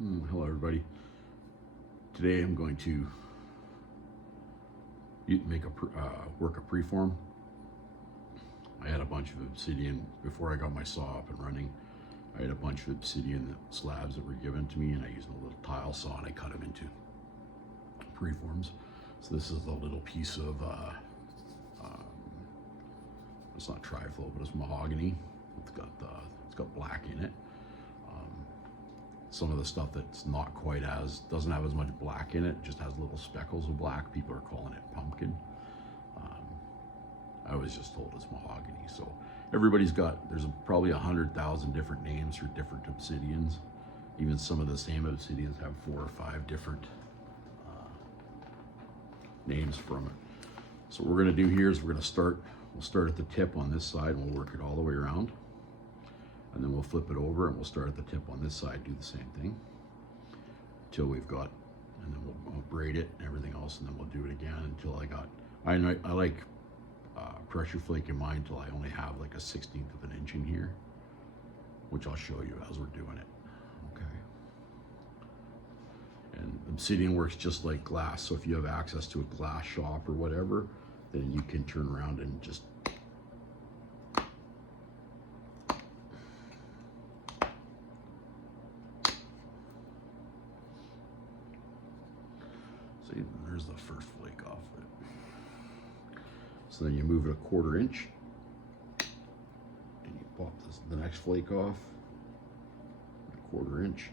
Hello everybody. Today I'm going to make work a preform. I had a bunch of obsidian before I got my saw up and running. I had a bunch of obsidian slabs that were given to me, and I used a little tile saw and I cut them into preforms. So this is a little piece of it's not triflow, but it's mahogany. It's got black in it. Some of the stuff that's not quite doesn't have as much black in it, just has little speckles of black. People are calling it pumpkin. I was just told it's mahogany. So there's probably 100,000 different names for different obsidians. Even some of the same obsidians have 4 or 5 different names from it. So what we're gonna do here is we'll start at the tip on this side and we'll work it all the way around. And then we'll flip it over and we'll start at the tip on this side, do the same thing until we've got, and then we'll braid it and everything else, and then we'll do it again until I like pressure flaking mine until I only have like a 1/16 of an inch in here, which I'll show you as we're doing it. Okay. And obsidian works just like glass, so if you have access to a glass shop or whatever, then you can turn around and just see, there's the first flake off it. So then you move it a 1/4 inch and you pop the next flake off, a 1/4 inch.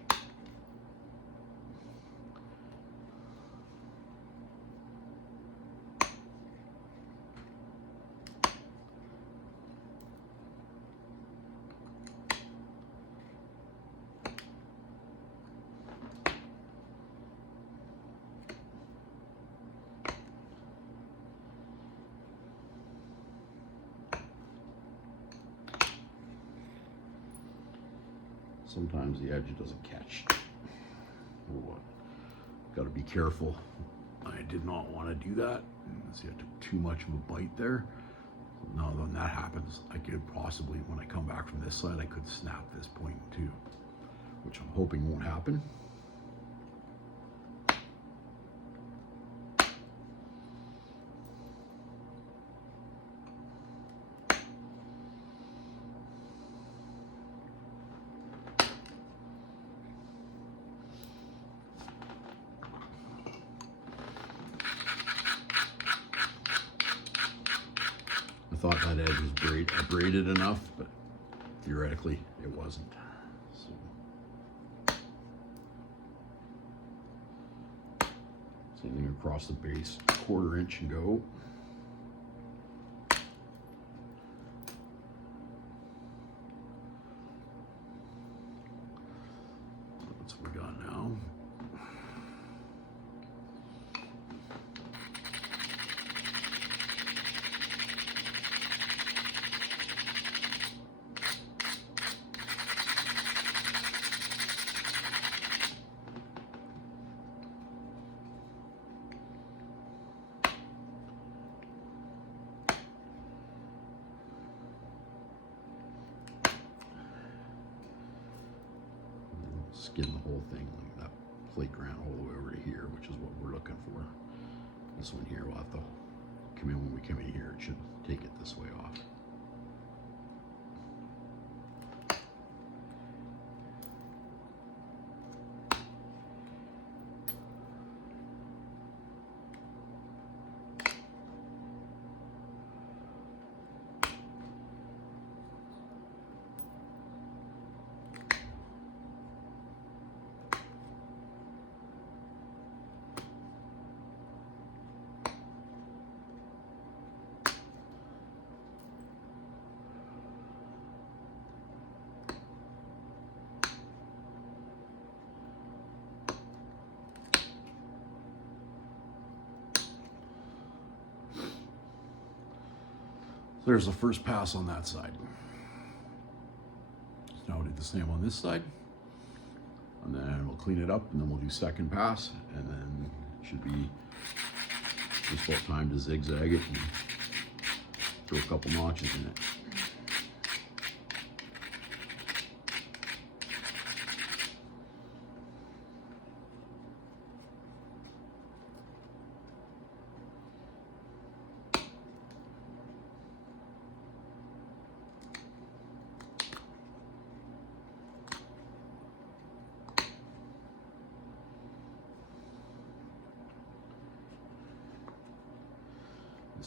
Sometimes the edge doesn't catch. Got to be careful. I did not want to do that. See, I took too much of a bite there. Now when that happens, I could possibly, when I come back from this side, I could snap this point too, which I'm hoping won't happen. I thought that edge was braided enough, but theoretically it wasn't. So, same thing across the base, 1/4 inch and go. That's what we got now. Skin the whole thing, like that flake ran all the way over to here, which is what we're looking for. This one here, we'll have to come in when we come in here. It should take it this way off. There's the first pass on that side. So now we'll do the same on this side. And then we'll clean it up, and then we'll do second pass, and then it should be just about time to zigzag it and throw a couple notches in it.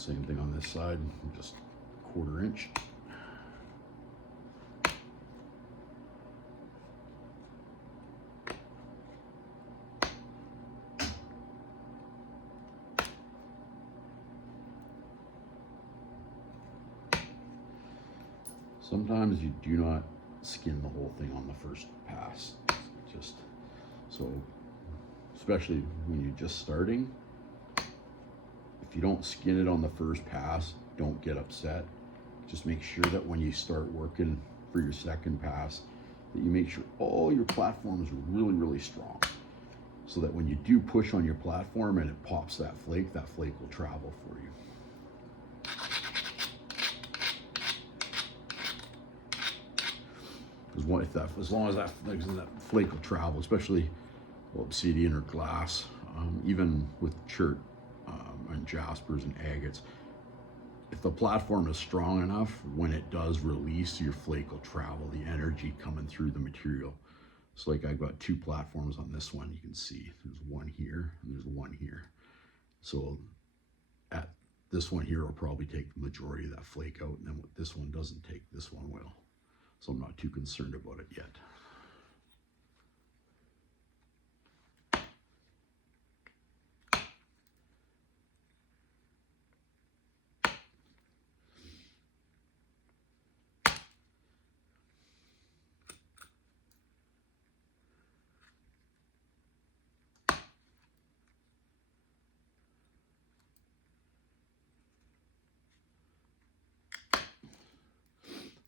Same thing on this side, just 1/4 inch. Sometimes you do not skin the whole thing on the first pass. Just so, especially when you're just starting, if you don't skin it on the first pass, don't get upset. Just make sure that when you start working for your second pass, that you make sure all your platform is really, really strong. So that when you do push on your platform and it pops that flake will travel for you. As long as that flake will travel, especially obsidian or glass, even with chert and jaspers and agates, if the platform is strong enough, when it does release, your flake will travel, the energy coming through the material. So like I've got 2 platforms on this one, you can see there's one here and there's one here. So at this one here will probably take the majority of that flake out, and then what this one doesn't take, this one will. So I'm not too concerned about it yet.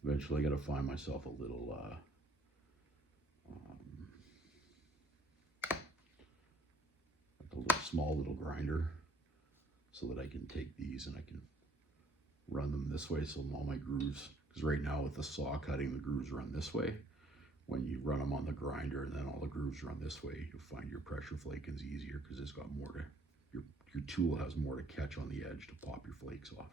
Eventually I got to find myself a little like a small little grinder, so that I can take these and I can run them this way, so all my grooves, because right now with the saw cutting, the grooves run this way. When you run them on the grinder and then all the grooves run this way, you'll find your pressure flaking's easier, because it's got more to, your tool has more to catch on the edge to pop your flakes off.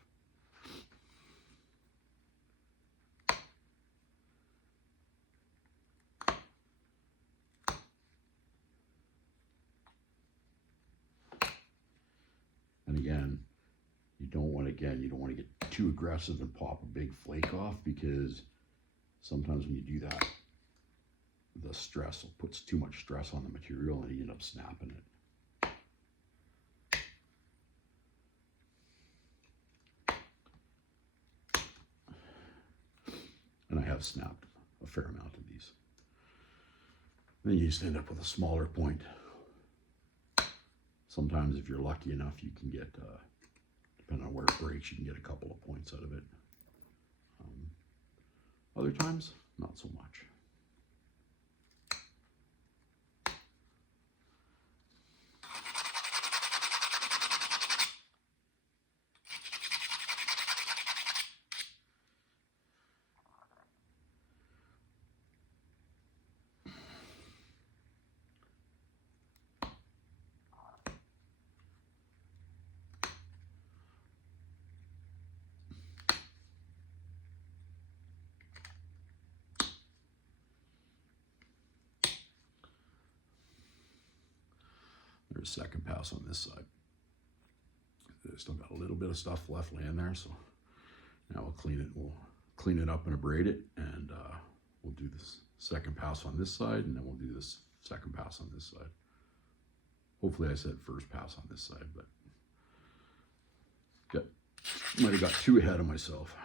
And again, you don't want to get too aggressive and pop a big flake off, because sometimes when you do that, the stress puts too much stress on the material and you end up snapping it. And I have snapped a fair amount of these. Then you just end up with a smaller point. Sometimes if you're lucky enough, you can get, depending on where it breaks, you can get a couple of points out of it. Other times, not so much. There's a second pass on this side. There's still got a little bit of stuff left laying there, so now we'll clean it. We'll clean it up and abrade it, and we'll do this second pass on this side, and then we'll do this second pass on this side. Hopefully I said first pass on this side, but might have got too ahead of myself.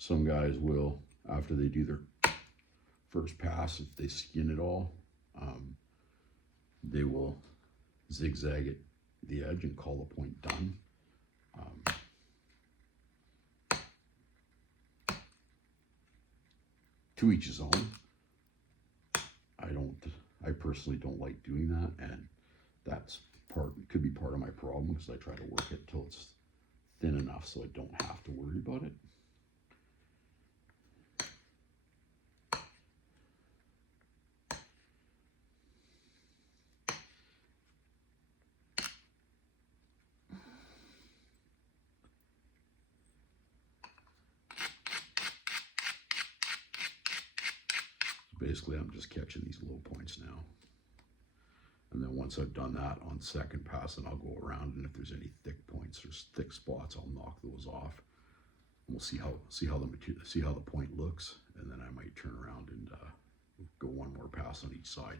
Some guys will, after they do their first pass, if they skin it all, they will zigzag it the edge and call the point done. To each his own. I personally don't like doing that, and that's could be part of my problem, because I try to work it till it's thin enough so I don't have to worry about it. Basically, I'm just catching these low points now. And then once I've done that on second pass, then I'll go around, and if there's any thick points or thick spots, I'll knock those off. And we'll see how the point looks, and then I might turn around and go one more pass on each side.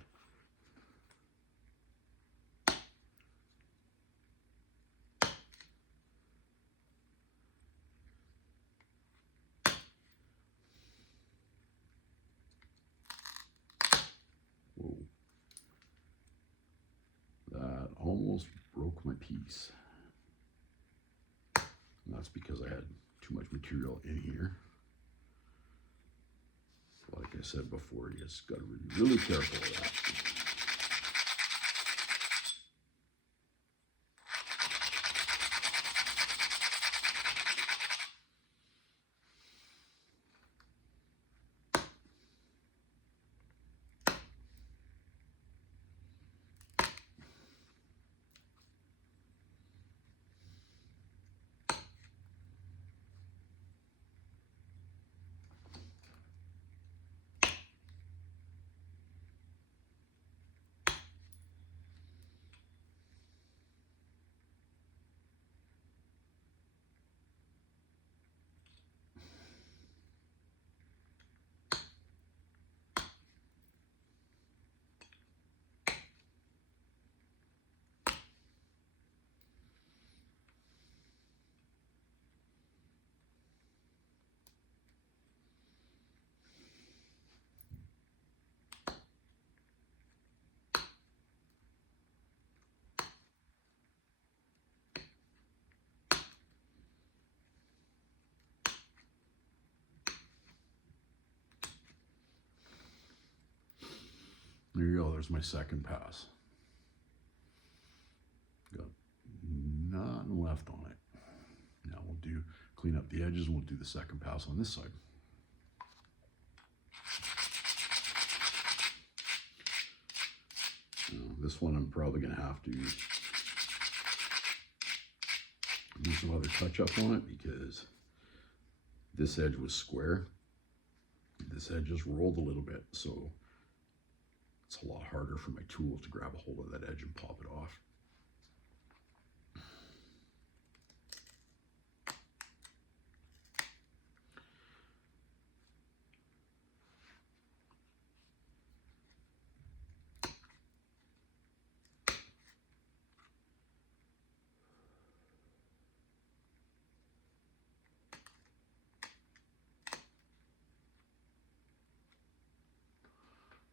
Whoa. That almost broke my piece. And that's because I had too much material in here. Like I said before, you just got to be really careful of that. There you go, there's my second pass. Got nothing left on it. Now we'll clean up the edges, and we'll do the second pass on this side. Now, this one I'm probably gonna have to do some other touch up on it because this edge was square. This edge just rolled a little bit, so it's a lot harder for my tool to grab a hold of that edge and pop it off.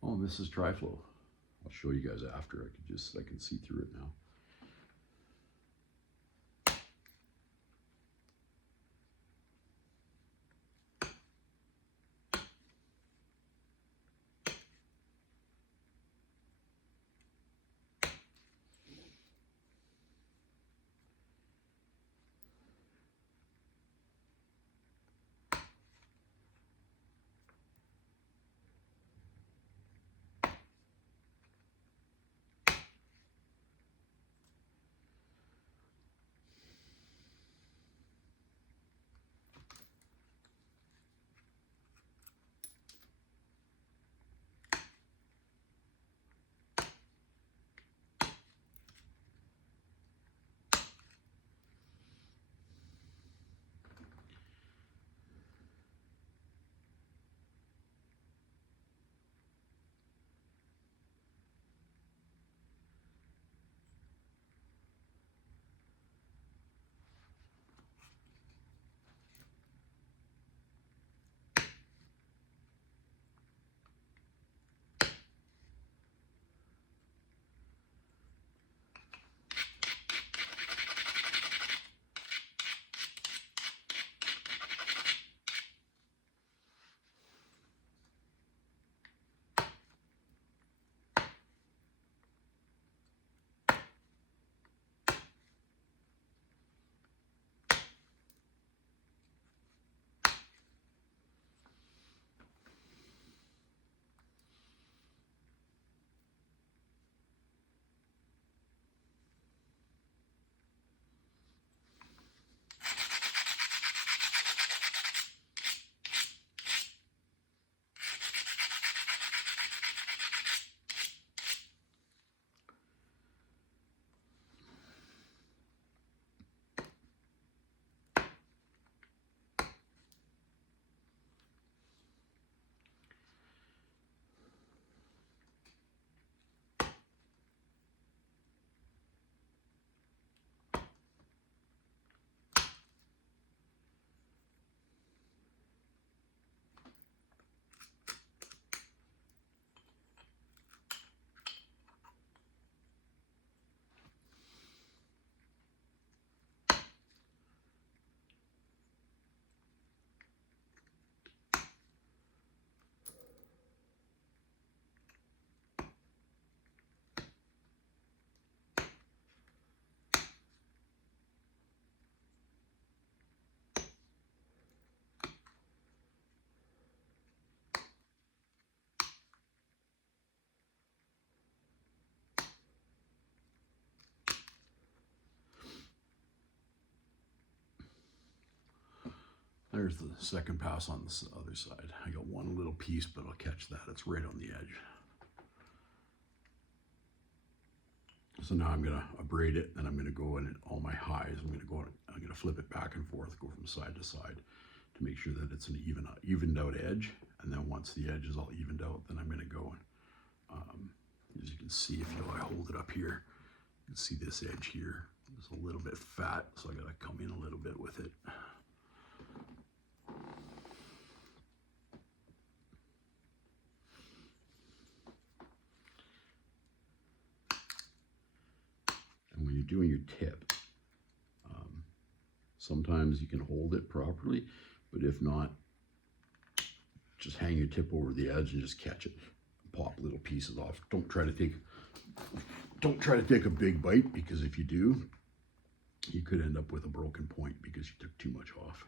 Oh, and this is tri-flow. I'll show you guys after. I can see through it now. There's the second pass on the other side. I got one little piece, but I'll catch that. It's right on the edge. So now I'm gonna abrade it, and I'm gonna go in all my highs. I'm gonna flip it back and forth, go from side to side to make sure that it's an evened out edge. And then once the edge is all evened out, then I'm gonna go and, as you can see, if I hold it up here, you can see this edge here. It's a little bit fat, so I gotta come in a little bit with it. And when you're doing your tip, sometimes you can hold it properly, but if not, just hang your tip over the edge and just catch it. Pop little pieces off. Don't try to take a big bite, because if you do, you could end up with a broken point because you took too much off.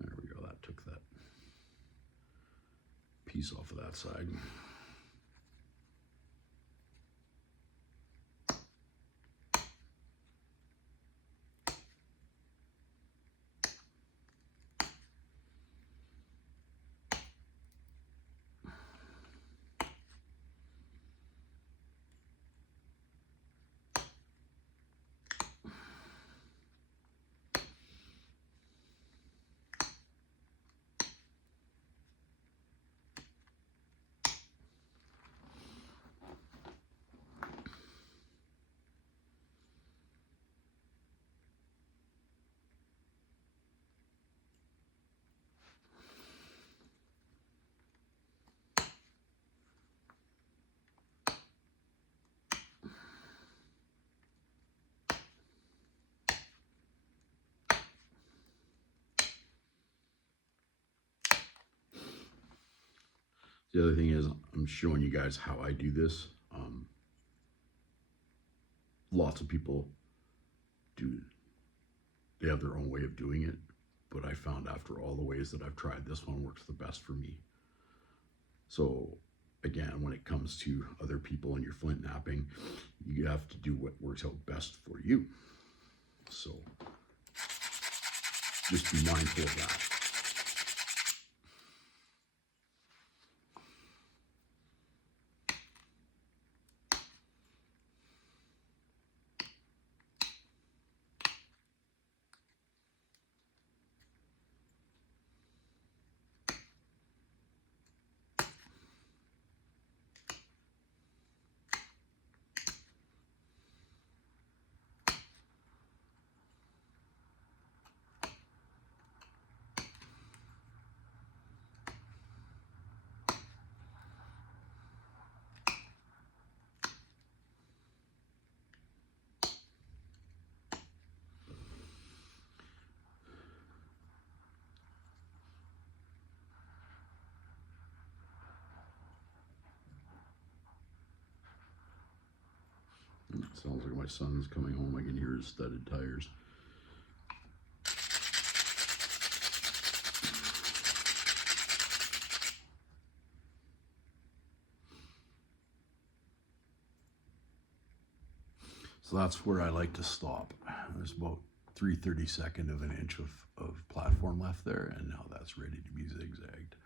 There we go, that took that piece off of that side. The other thing is, I'm showing you guys how I do this. Lots of people they have their own way of doing it, but I found after all the ways that I've tried, this one works the best for me. So again, when it comes to other people and your flint knapping, you have to do what works out best for you. So just be mindful of that. Sounds like my son's coming home. I can hear his studded tires. So that's where I like to stop. There's about 3/32 of an inch of platform left there, and now that's ready to be zigzagged.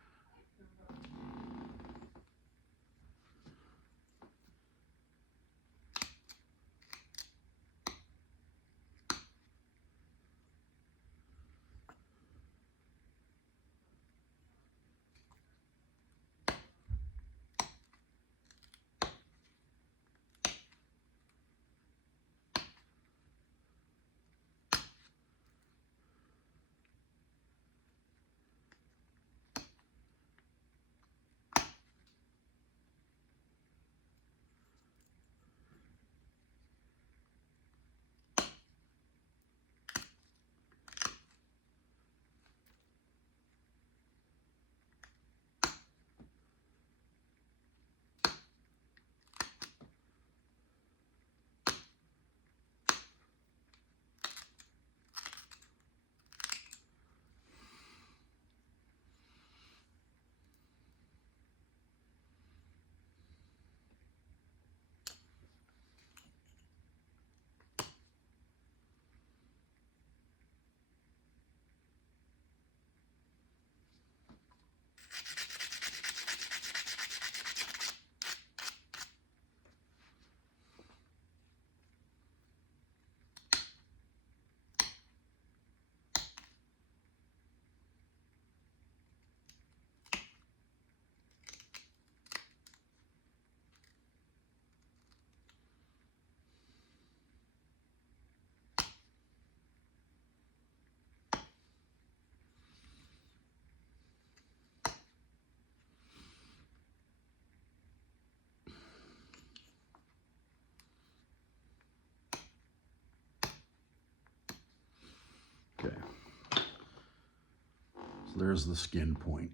there's the skin point.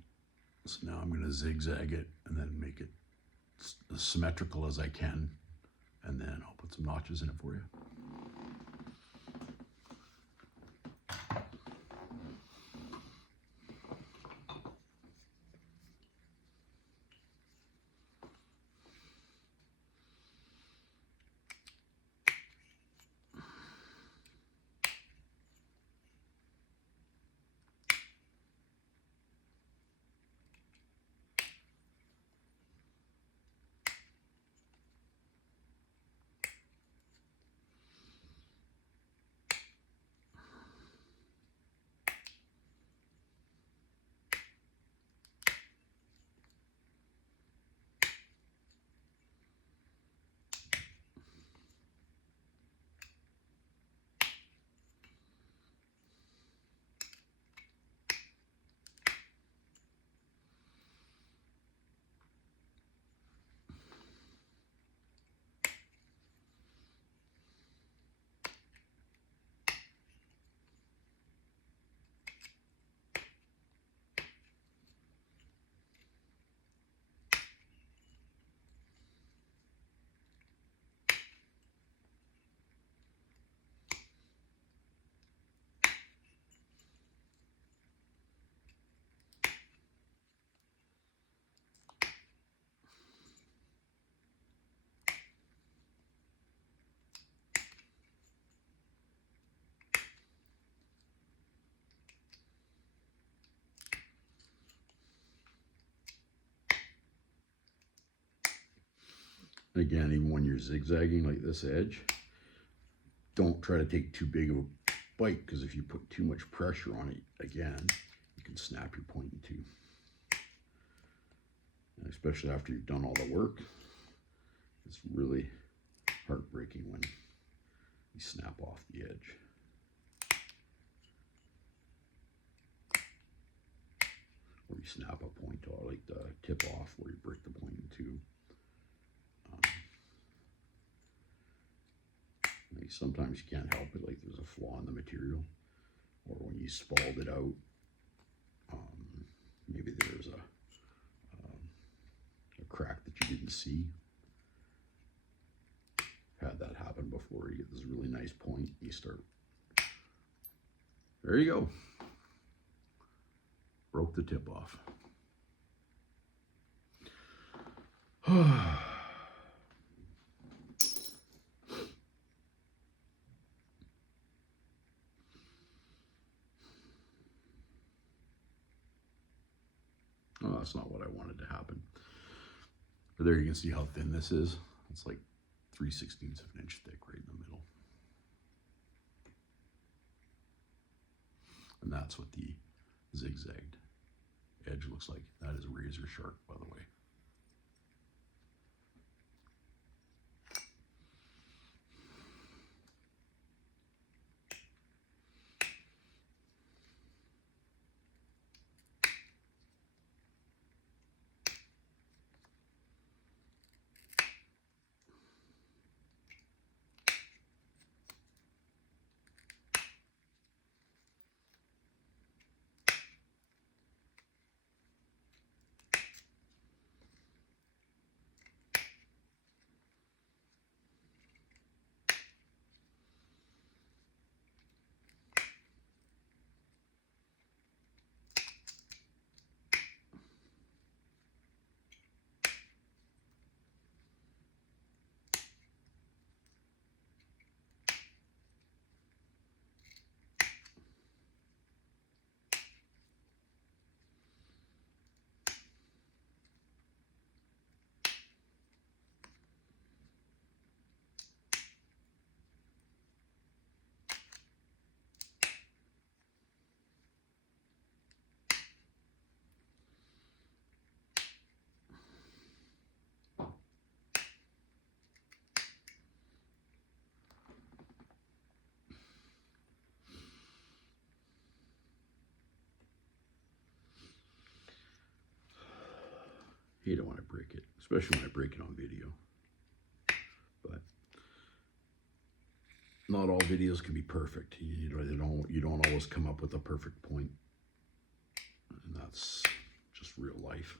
So now I'm going to zigzag it and then make it as symmetrical as I can. And then I'll put some notches in it for you. Again, even when you're zigzagging like this edge, don't try to take too big of a bite, because if you put too much pressure on it, again, you can snap your point in two. And especially after you've done all the work, it's really heartbreaking when you snap off the edge. Or you snap a point, or like the tip off where you break the point in two. Like sometimes you can't help it, like there's a flaw in the material, or when you spalled it out, maybe there's a crack that you didn't see. Had that happen before. You get this really nice point, you start, there you go, broke the tip off. Oh, that's not what I wanted to happen. But there you can see how thin this is. It's like 3/16 of an inch thick right in the middle. And that's what the zigzagged edge looks like. That is razor sharp, by the way. You don't want to break it, especially when I break it on video. But not all videos can be perfect. You don't always come up with a perfect point. and that's just real life.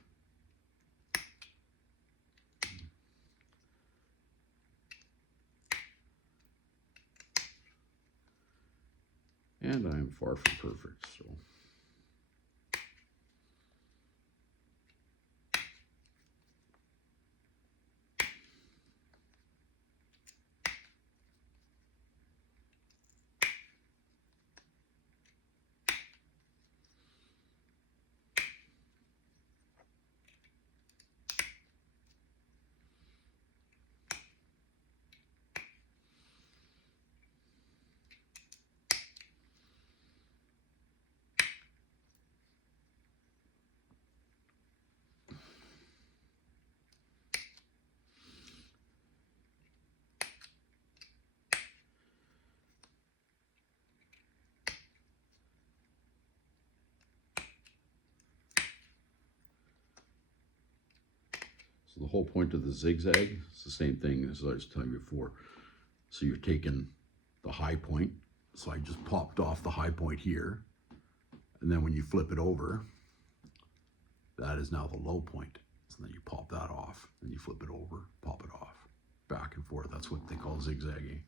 And I'm far from perfect, so. So the whole point of the zigzag is the same thing as I was telling you before. So you're taking the high point. So I just popped off the high point here. And then when you flip it over, that is now the low point. So then you pop that off, and you flip it over, pop it off, back and forth. That's what they call zigzagging.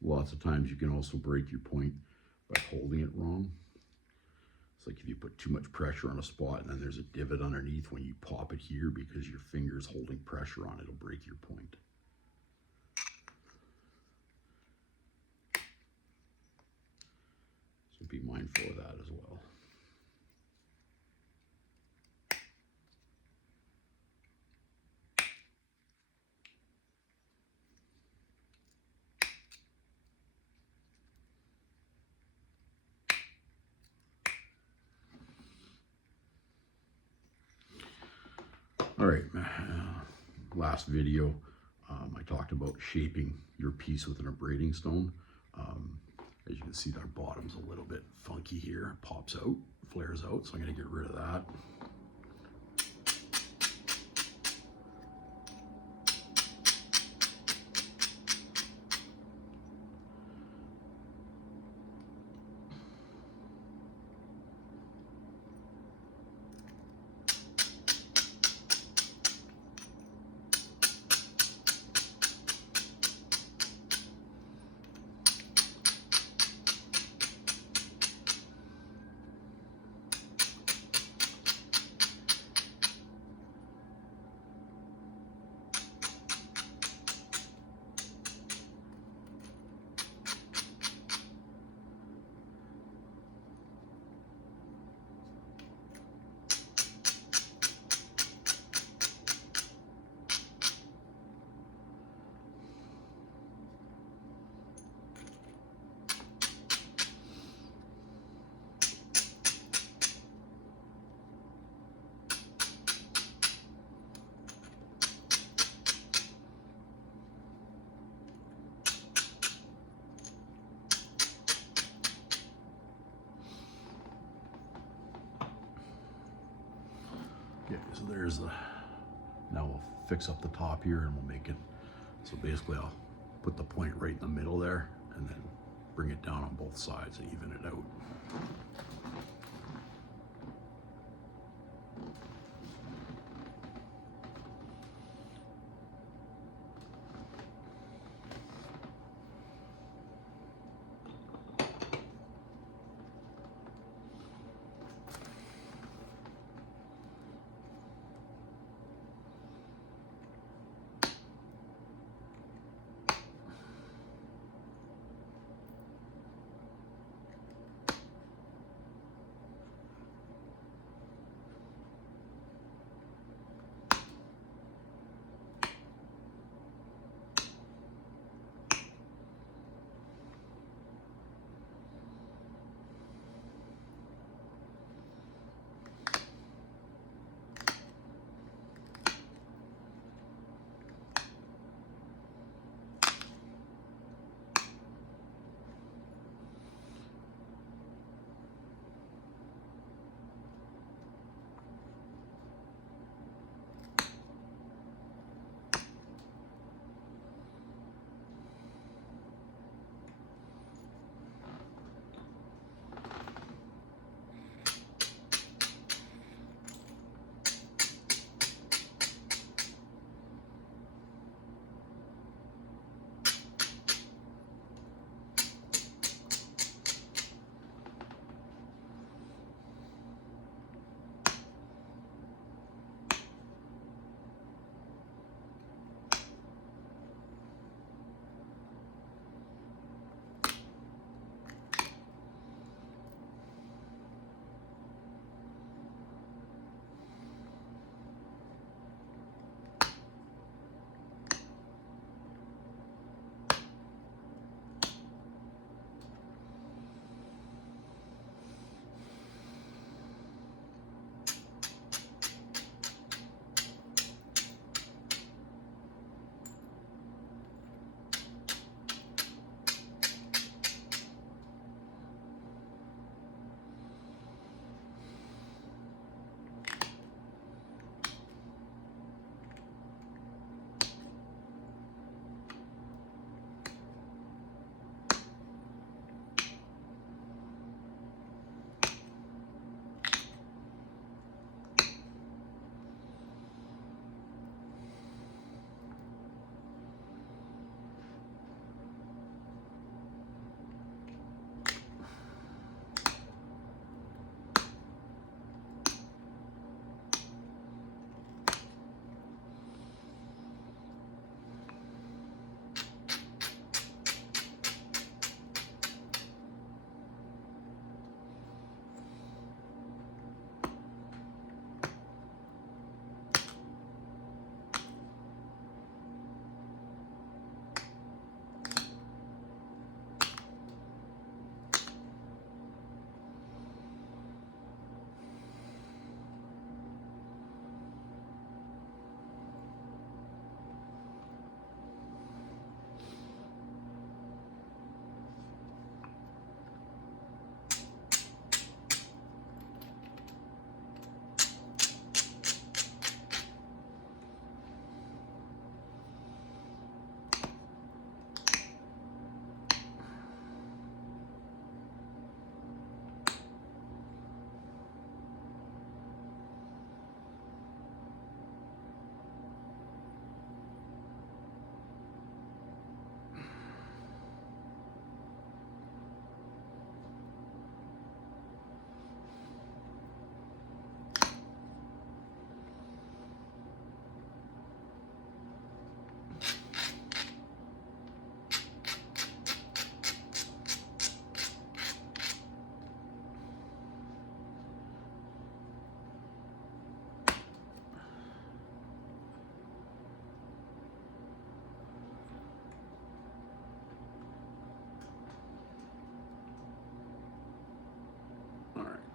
Lots of times you can also break your point by holding it wrong. It's like if you put too much pressure on a spot and then there's a divot underneath, when you pop it here, because your finger's holding pressure on it, it'll break your point. So be mindful of that as well. All right, last video, I talked about shaping your piece with an abrading stone. As you can see, our bottom's a little bit funky here. It pops out, flares out, so I'm gonna get rid of that. Okay, so there's the, now we'll fix up the top here and we'll make it, so basically I'll put the point right in the middle there and then bring it down on both sides and even it out.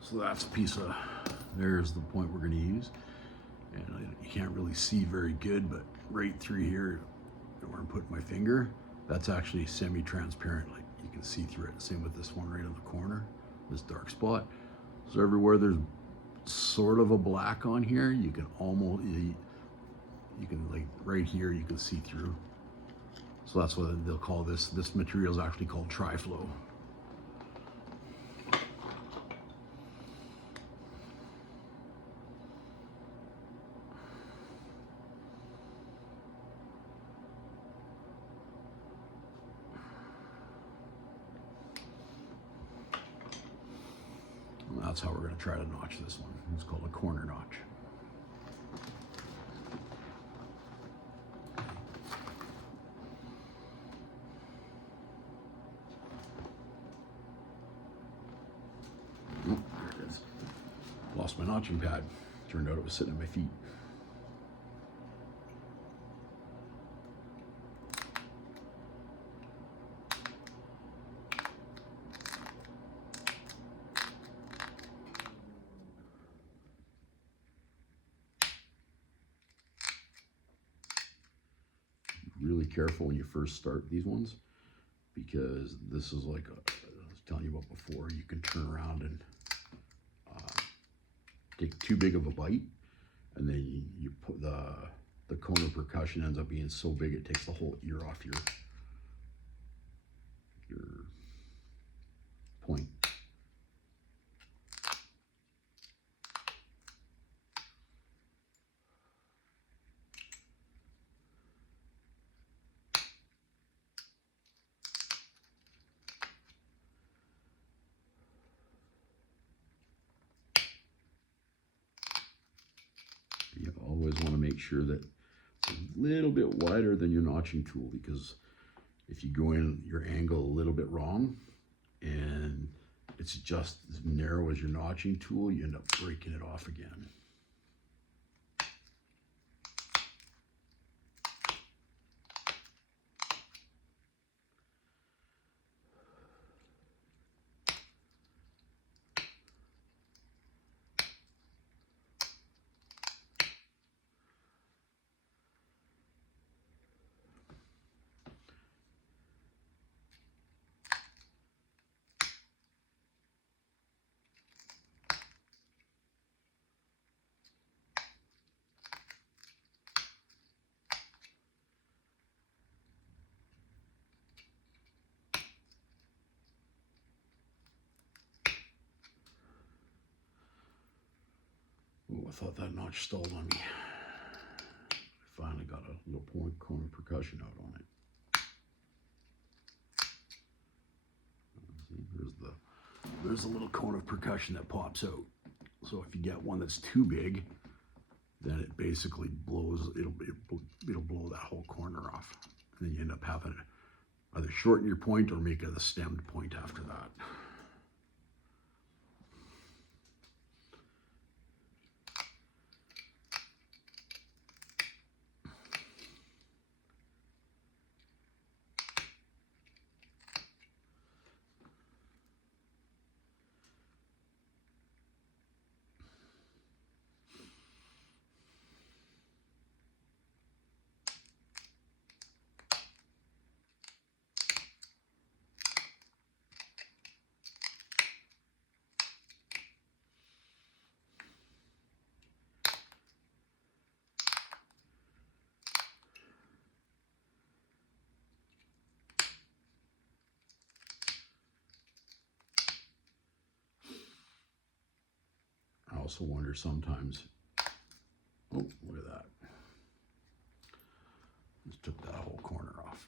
So that's a piece of, there's the point we're going to use. And you can't really see very good, but right through here, where I'm putting my finger, that's actually semi-transparent. Like you can see through it. Same with this one right on the corner, this dark spot. So everywhere there's sort of a black on here, you can almost, you can like right here, you can see through. So that's what they'll call this. This material is actually called tri-flow. And that's how we're going to try to notch this one. It's called a corner notch. Oh, there it is. Lost my notching pad. Turned out it was sitting at my feet. Really careful when you first start these ones, because this is like I was telling you about before, you can turn around and take too big of a bite, and then you put the cone of percussion ends up being so big it takes the whole ear off your point. You always want to make sure that it's a little bit wider than your notching tool, because if you go in your angle a little bit wrong and it's just as narrow as your notching tool, you end up breaking it off again. Oh, I thought that notch stalled on me. I finally got a little point cone of percussion out on it. See, there's the little cone of percussion that pops out. So if you get one that's too big, then it basically blows, it'll blow that whole corner off. And then you end up having to either shorten your point or make it a stemmed point after that. I also wonder sometimes, oh, look at that. Just took that whole corner off.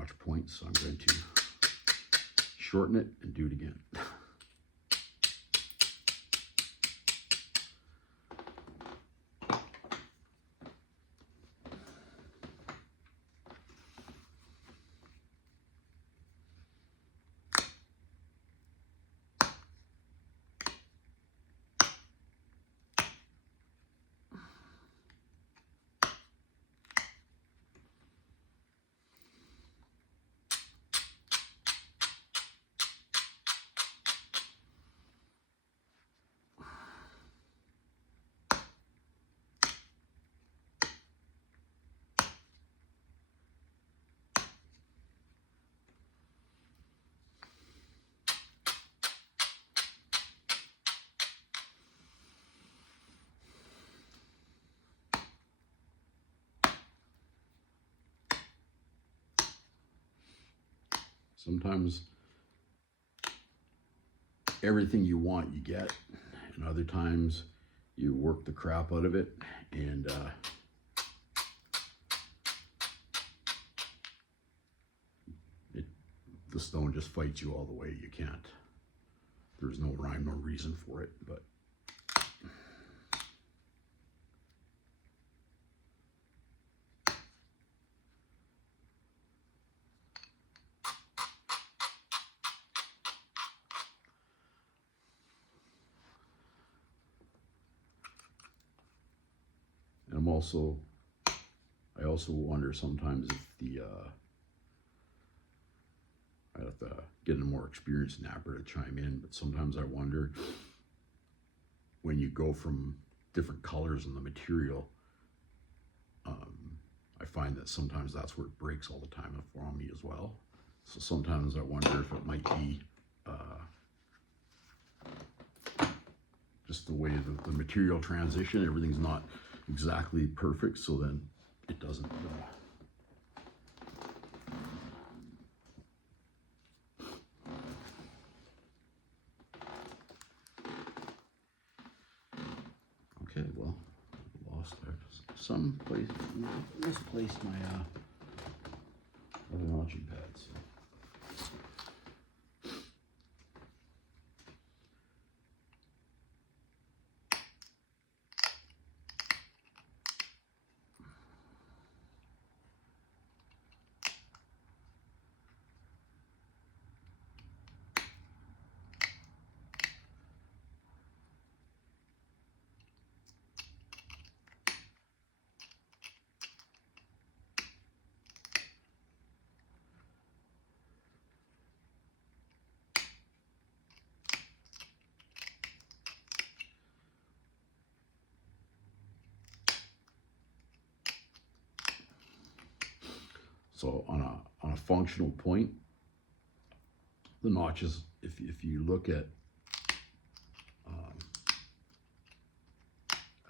notch point, so I'm going to shorten it and do it again. Sometimes everything you want you get, and other times you work the crap out of it, and the stone just fights you all the way. You can't. There's no rhyme, no reason for it, but I also wonder sometimes if I'd have to get a more experienced napper to chime in, but sometimes I wonder when you go from different colors in the material, I find that sometimes that's where it breaks all the time for me as well. So sometimes I wonder if it might be just the way the material transition, everything's not exactly perfect, so then it doesn't okay, well, I lost there. Some place misplaced my other notching pads. So on a functional point, the notches, if you look at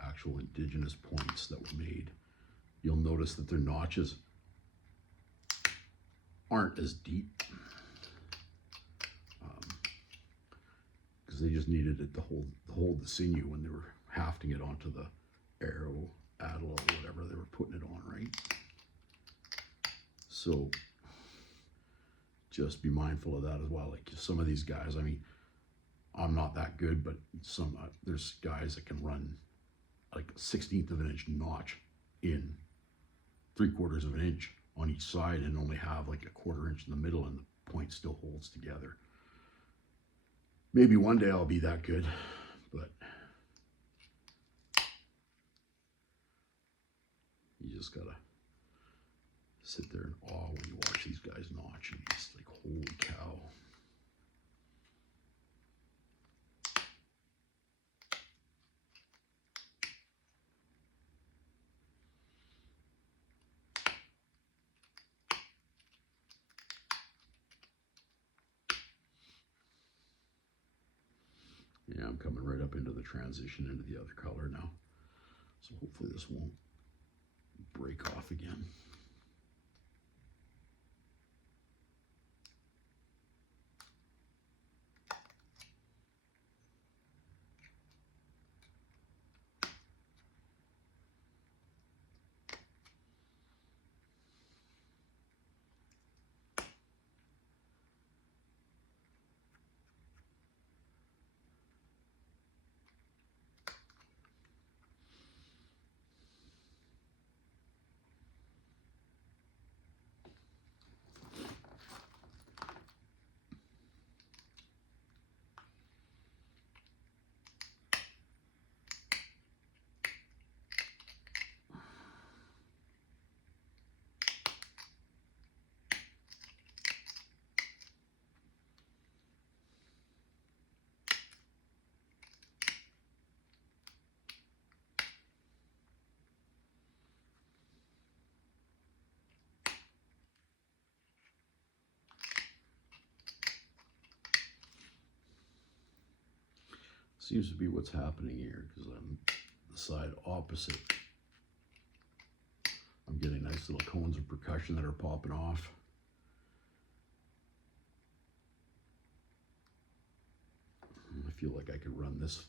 actual indigenous points that were made, you'll notice that their notches aren't as deep because they just needed it to hold the sinew when they were hafting it onto the arrow, addle, or whatever they were putting it on, right? So just be mindful of that as well. Like some of these guys, I mean, I'm not that good, but there's guys that can run like a 1/16 of an inch notch in 3/4 of an inch on each side and only have like a 1/4 inch in the middle, and the point still holds together. Maybe one day I'll be that good, but you just gotta sit there in awe when you watch these guys notch, and it's like, holy cow. Yeah, I'm coming right up into the transition into the other color now. So hopefully this won't break off again. Seems to be what's happening here, because on the side opposite, I'm getting nice little cones of percussion that are popping off. I feel like I could run this.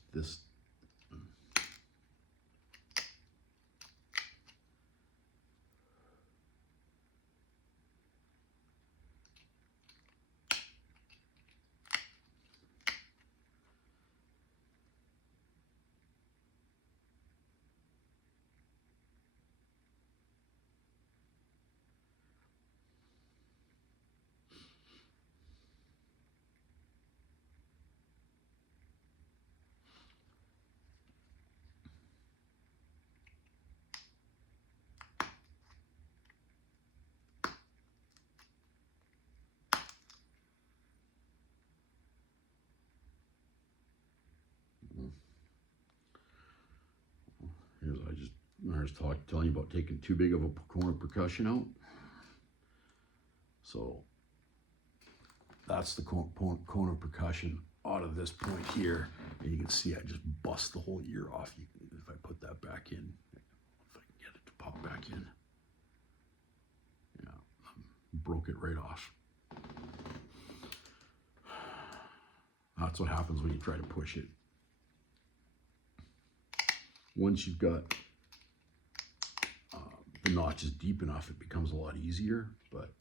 I was telling you about taking too big of a cone of percussion out. So that's the cone of percussion out of this point here. And you can see I just bust the whole ear off. If I put that back in, if I can get it to pop back in. Yeah, broke it right off. That's what happens when you try to push it. Once you've got the notch is deep enough, it becomes a lot easier, but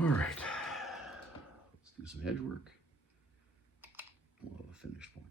all right. Let's do some edge work. We'll have a finished point.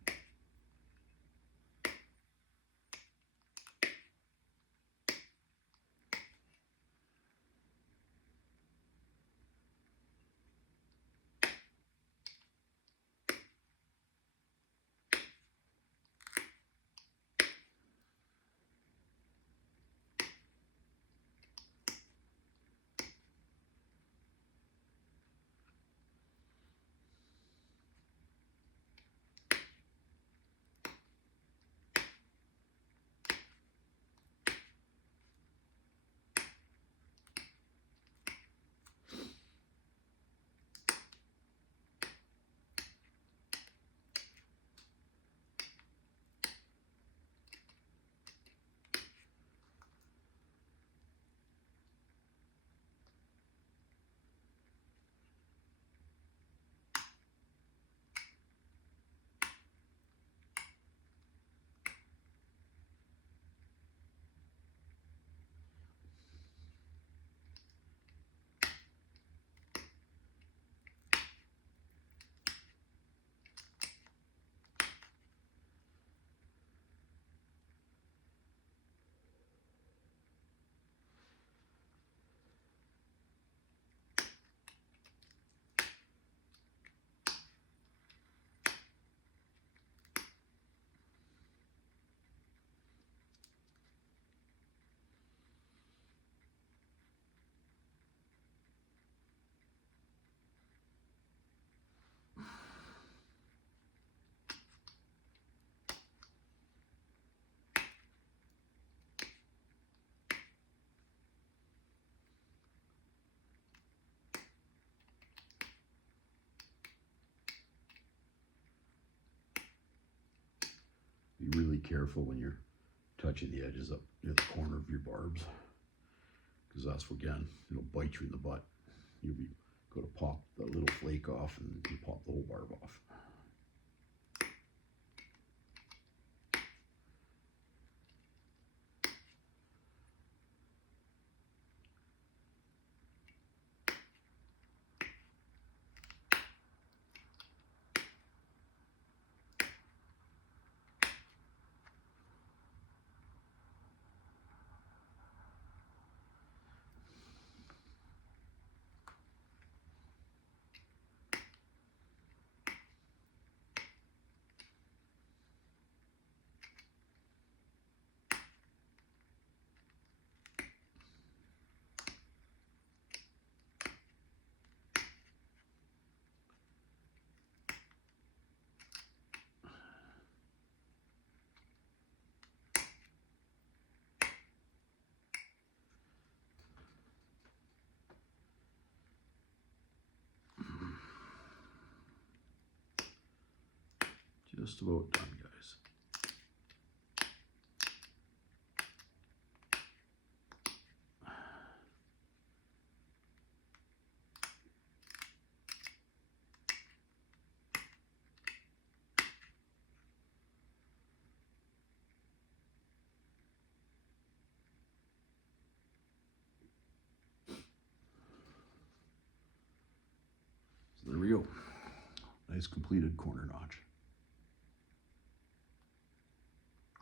Be really careful when you're touching the edges up near the corner of your barbs, because that's, again, it'll bite you in the butt. You'll be go to pop that little flake off and you pop the whole barb off. Just about done, guys. So there we go. Nice completed corner notch.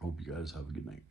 Hope you guys have a good night.